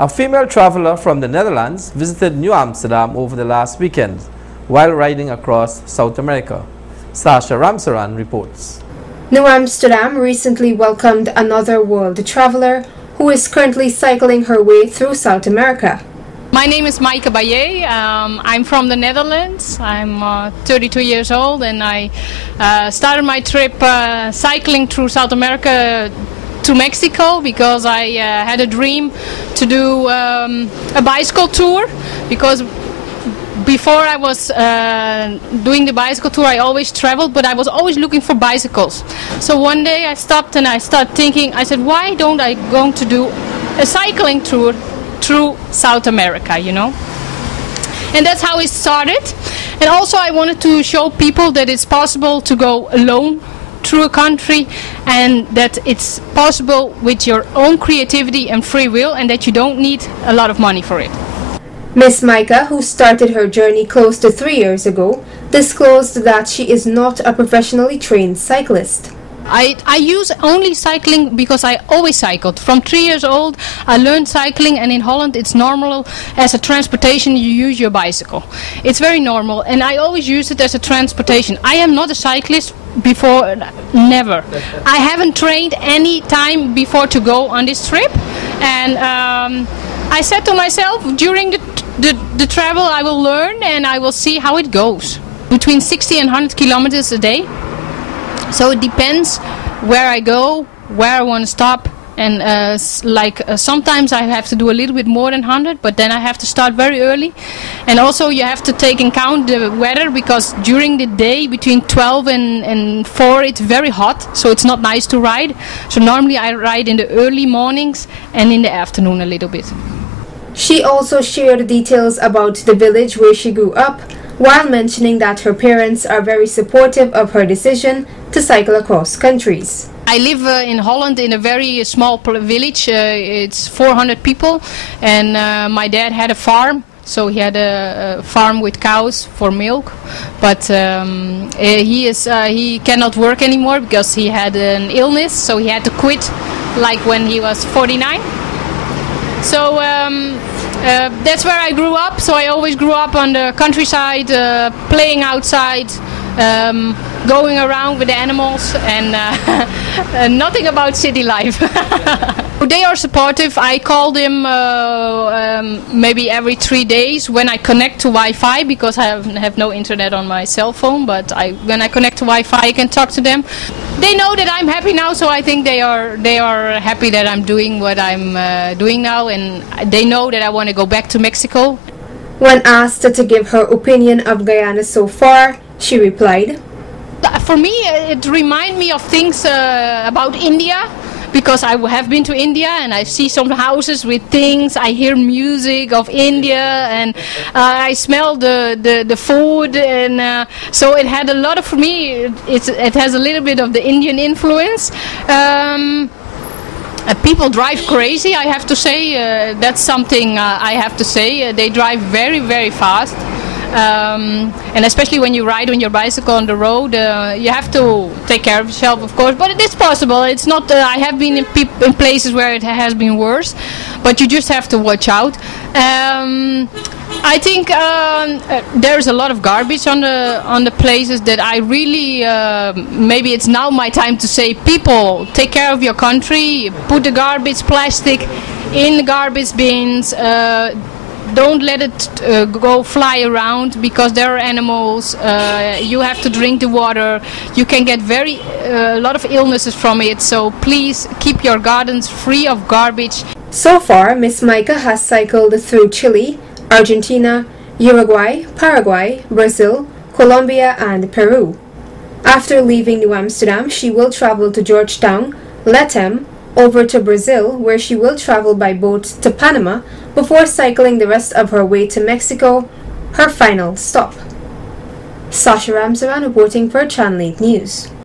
A female traveler from the Netherlands visited New Amsterdam over the last weekend while riding across South America. Sasha Ramsaran reports. New Amsterdam recently welcomed another world traveler who is currently cycling her way through South America. My name is Mica. I'm from the Netherlands. I'm 32 years old, and I started my trip cycling through South America to Mexico because I had a dream to do a bicycle tour, because before I was doing the bicycle tour I always traveled, but I was always looking for bicycles. So one day I stopped and I started thinking, I said, why don't I go to do a cycling tour through South America, you know? And that's how it started. And also I wanted to show people that it's possible to go alone through a country, and that it's possible with your own creativity and free will, and that you don't need a lot of money for it. Miss Mica, who started her journey close to 3 years ago, disclosed that she is not a professionally trained cyclist. I use only cycling because I always cycled. From 3 years old I learned cycling, and in Holland it's normal as a transportation you use your bicycle. It's very normal, and I always use it as a transportation. I am not a cyclist before, never. I haven't trained any time before to go on this trip, and I said to myself, during the travel I will learn and I will see how it goes. Between 60 and 100 kilometers a day. So it depends where I go, where I want to stop, and sometimes I have to do a little bit more than 100, but then I have to start very early. And also you have to take in account the weather, because during the day between 12 and 4 it's very hot, so it's not nice to ride. So normally I ride in the early mornings and in the afternoon a little bit. She also shared details about the village where she grew up, while mentioning that her parents are very supportive of her decision to cycle across countries. I live in Holland in a very small village. It's 400 people, and my dad had a farm. So he had a farm with cows for milk, but he cannot work anymore because he had an illness, so he had to quit like when he was 49. So that's where I grew up. So I always grew up on the countryside, playing outside, going around with the animals, and nothing about city life. They are supportive. I call them maybe every 3 days when I connect to Wi-Fi, because I have no internet on my cell phone, but when I connect to Wi-Fi I can talk to them. They know that I'm happy now, so I think they are happy that I'm doing what I'm doing now, and they know that I want to go back to Mexico. When asked to give her opinion of Guyana so far, she replied, for me it reminds me of things about India, because I have been to India and I see some houses with things, I hear music of India, and I smell the food, and so it had a lot of, for me it has a little bit of the Indian influence. People drive crazy, I have to say. That's something I have to say. They drive very, very fast. And especially when you ride on your bicycle on the road, you have to take care of yourself, of course, but it is possible. It's not, I have been in places where it has been worse, but you just have to watch out. I think there's a lot of garbage on the places that I really, maybe it's now my time to say, people, take care of your country, put the garbage, plastic in the garbage bins, don't let it go fly around, because there are animals. You have to drink the water. You can get a lot of illnesses from it. So please keep your gardens free of garbage. So far, Miss Mica has cycled through Chile, Argentina, Uruguay, Paraguay, Brazil, Colombia and Peru. After leaving New Amsterdam, she will travel to Georgetown, Lethem, over to Brazil, where she will travel by boat to Panama before cycling the rest of her way to Mexico, her final stop. Sasha Ramsaran reporting for Channel 8 News.